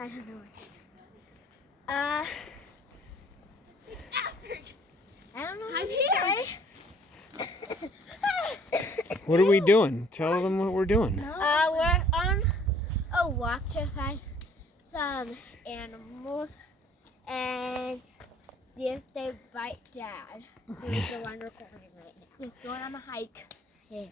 I don't know what I don't know I'm here. What are we doing? Tell them what we're doing. We're on a walk to find some animals and see if they bite Dad, who's the one recording right now. Just going on a hike. Yeah.